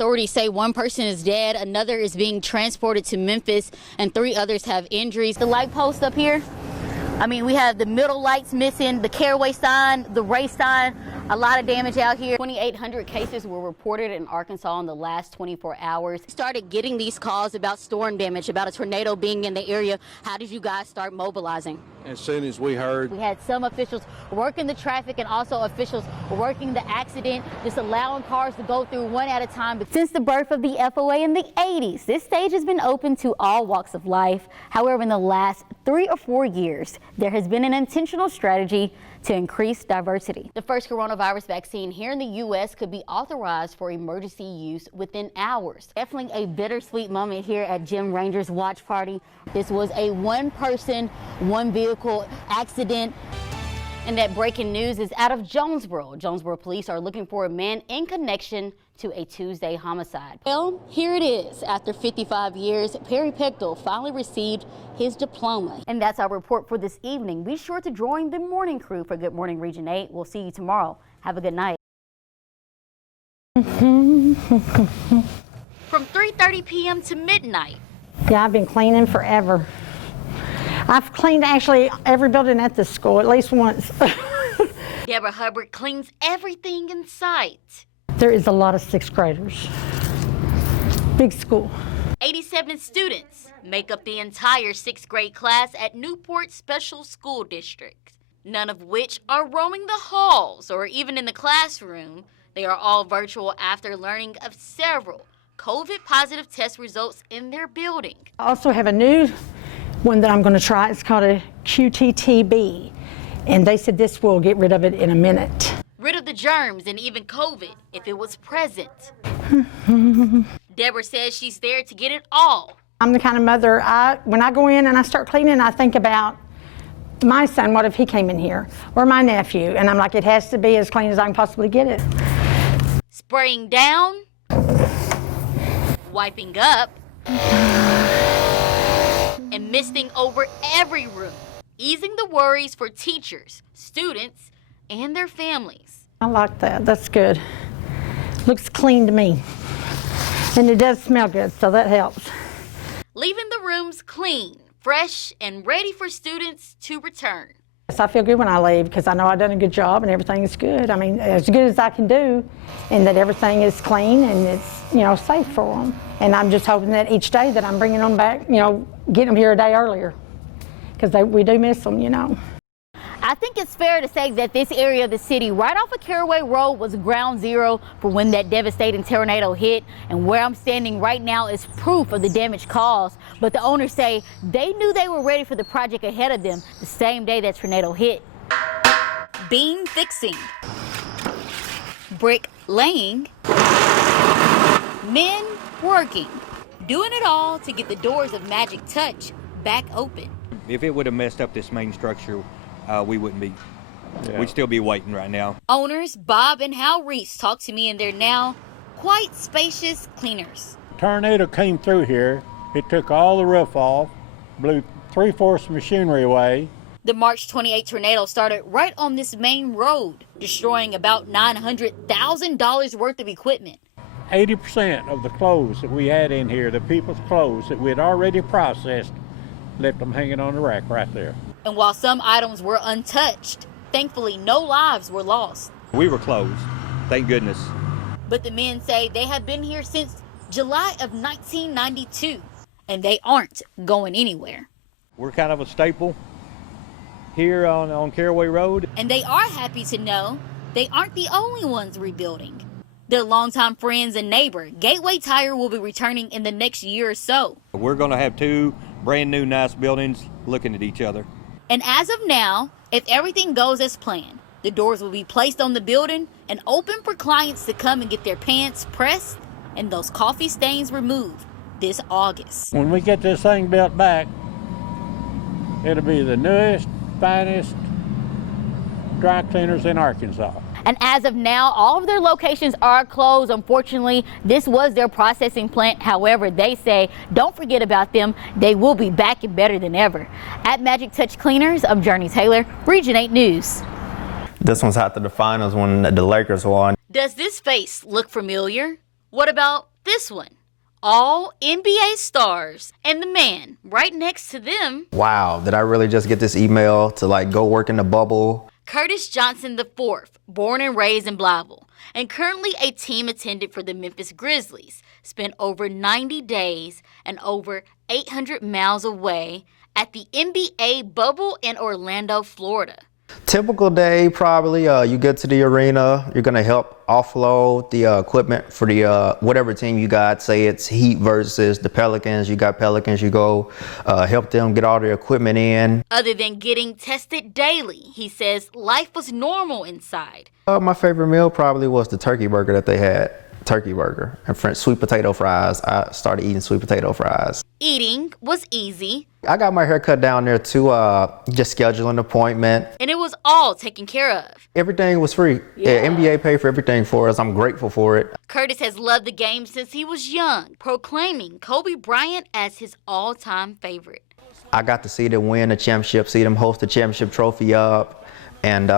Authorities say one person is dead, another is being transported to Memphis, and 3 others have injuries. The light post up here, I mean, we have the middle lights missing, the Caraway sign, the race sign, a lot of damage out here. 2,800 cases were reported in Arkansas in the last 24 hours. Started getting these calls about storm damage, about a tornado being in the area. How did you guys start mobilizing? As soon as we heard. We had some officials working the traffic and also officials working the accident, just allowing cars to go through one at a time. But since the birth of the FOA in the 80s, this stage has been open to all walks of life. However, in the last 3 or 4 years, there has been an intentional strategy to increase diversity. The first coronavirus vaccine here in the U.S. could be authorized for emergency use within hours. Definitely a bittersweet moment here at Jim Ranger's watch party. This was a one-person, one-vehicle accident. And that breaking news is out of Jonesboro. Jonesboro police are looking for a man in connection to a Tuesday homicide. Well, here it is. After 55 years, Perry Pechtel finally received his diploma. And that's our report for this evening. Be sure to join the morning crew for Good Morning Region 8. We'll see you tomorrow. Have a good night. From 3:30 p.m. to midnight. Yeah, I've been cleaning forever. I've cleaned actually every building at this school at least once. Deborah Hubbard cleans everything in sight. There is a lot of 6th graders. Big school. 87 students make up the entire 6th grade class at Newport Special School District, none of which are roaming the halls or even in the classroom. They are all virtual after learning of several COVID-positive test results in their building. I also have a new one that I'm going to try. It's called a QTTB, and they said this will get rid of it in a minute. Rid of the germs and even COVID if it was present. Deborah says she's there to get it all. I'm the kind of mother, when I go in and I start cleaning, I think about my son. What if he came in here? Or my nephew? And I'm like, it has to be as clean as I can possibly get it. Spraying down, wiping up, and misting over every room, easing the worries for teachers, students, and their families. I like that. That's good. Looks clean to me. And it does smell good, so that helps. Leaving the rooms clean, fresh, and ready for students to return. Yes, I feel good when I leave because I know I've done a good job and everything is good. I mean, as good as I can do, and that everything is clean and it's, safe for them. And I'm just hoping that each day that I'm bringing them back, getting them here a day earlier because we do miss them, I think it's fair to say that this area of the city right off of Caraway Road was ground zero for when that devastating tornado hit, and where I'm standing right now is proof of the damage caused. But the owners say they knew they were ready for the project ahead of them the same day that tornado hit. Beam fixing, brick laying, men working, doing it all to get the doors of Magic Touch back open. If it would have messed up this main structure, we wouldn't be. Yeah. We'd still be waiting right now. Owners Bob and Hal Reese talked to me in their now quite spacious cleaners. Tornado came through here. It took all the roof off, blew 3/4 machinery away. The March 28 tornado started right on this main road, destroying about $900,000 worth of equipment. 80% of the clothes that we had in here, the people's clothes that we had already processed, left them hanging on the rack right there. And while some items were untouched, thankfully no lives were lost. We were closed, thank goodness. But the men say they have been here since July of 1992, and they aren't going anywhere. We're kind of a staple here on Caraway Road. And they are happy to know they aren't the only ones rebuilding. Their longtime friends and neighbor, Gateway Tire, will be returning in the next year or so. We're going to have 2 brand new nice buildings looking at each other. And as of now, if everything goes as planned, the doors will be placed on the building and open for clients to come and get their pants pressed and those coffee stains removed this August. When we get this thing built back, it'll be the newest, finest dry cleaners in Arkansas. And as of now, all of their locations are closed. Unfortunately, this was their processing plant. However, they say don't forget about them. They will be back and better than ever. At Magic Touch Cleaners, I'm Jurnee Taylor, Region 8 News. This one's after the finals when the Lakers won. Does this face look familiar? What about this one. All NBA stars, and the man right next to them. Wow, did I really just get this email to like go work in the bubble? Curtis Johnson IV, born and raised in Blytheville, and currently a team attendant for the Memphis Grizzlies, spent over 90 days and over 800 miles away at the NBA bubble in Orlando, Florida. Typical day, probably. You get to the arena, you're gonna help offload the equipment for the whatever team you got. Say it's Heat versus the Pelicans. You got Pelicans, you go help them get all their equipment in. Other than getting tested daily, he says life was normal inside. My favorite meal probably was the turkey burger that they had. Turkey burger and French sweet potato fries. I started eating sweet potato fries. Eating was easy. I got my hair cut down there too, just schedule an appointment. And it was all taken care of. Everything was free. Yeah, NBA paid for everything for us. I'm grateful for it. Curtis has loved the game since he was young, proclaiming Kobe Bryant as his all-time favorite. I got to see them win the championship, see them host the championship trophy up, and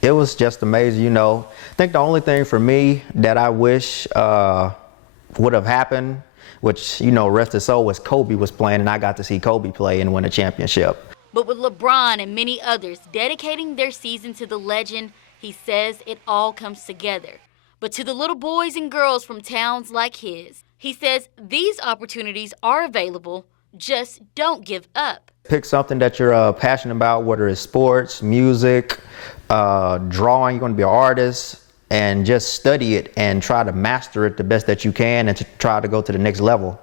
it was just amazing, you know. I think the only thing for me that I wish would have happened, which, you know, rest his soul, was Kobe was playing, and I got to see Kobe play and win a championship. But with LeBron and many others dedicating their season to the legend, he says it all comes together. But to the little boys and girls from towns like his, he says these opportunities are available, just don't give up. Pick something that you're passionate about, whether it's sports, music, drawing, you're going to be an artist, and just study it and try to master it the best that you can and to try to go to the next level.